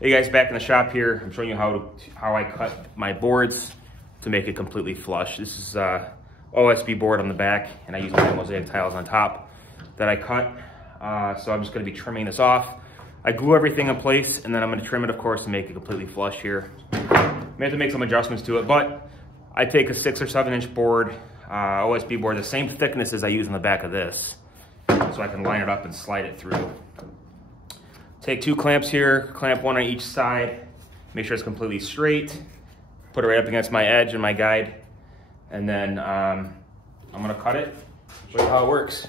Hey guys, back in the shop here. I'm showing you how I cut my boards to make it completely flush. This is OSB board on the back, and I use my mosaic tiles on top that I cut. So I'm just gonna be trimming this off. I glue everything in place, and then I'm gonna trim it, of course, to make it completely flush here. May have to make some adjustments to it, but I take a 6 or 7 inch board, OSB board, the same thickness as I use on the back of this, so I can line it up and slide it through. Take 2 clamps here, clamp 1 on each side, make sure it's completely straight, put it right up against my edge and my guide, and then I'm gonna cut it, show you how it works.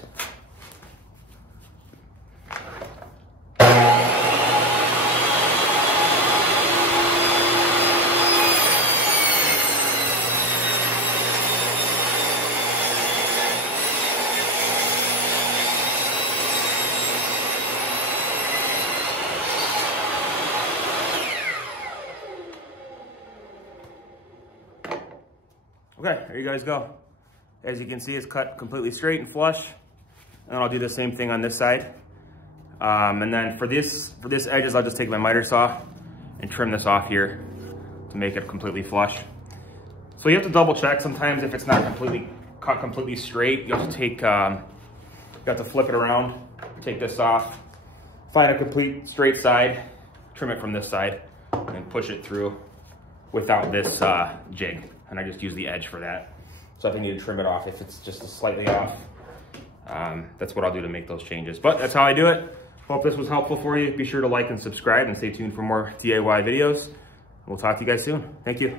Okay, there you guys go. As you can see, it's cut completely straight and flush. And I'll do the same thing on this side. And then for this edges, I'll just take my miter saw and trim this off here to make it completely flush. So you have to double check sometimes if it's not cut completely straight. You have to take, you have to flip it around, take this off, find a complete straight side, trim it from this side, and push it through without this jig. And I just use the edge for that. So if I need to trim it off, if it's just slightly off, that's what I'll do to make those changes. But that's how I do it. Hope this was helpful for you. Be sure to like and subscribe and stay tuned for more DIY videos. We'll talk to you guys soon. Thank you.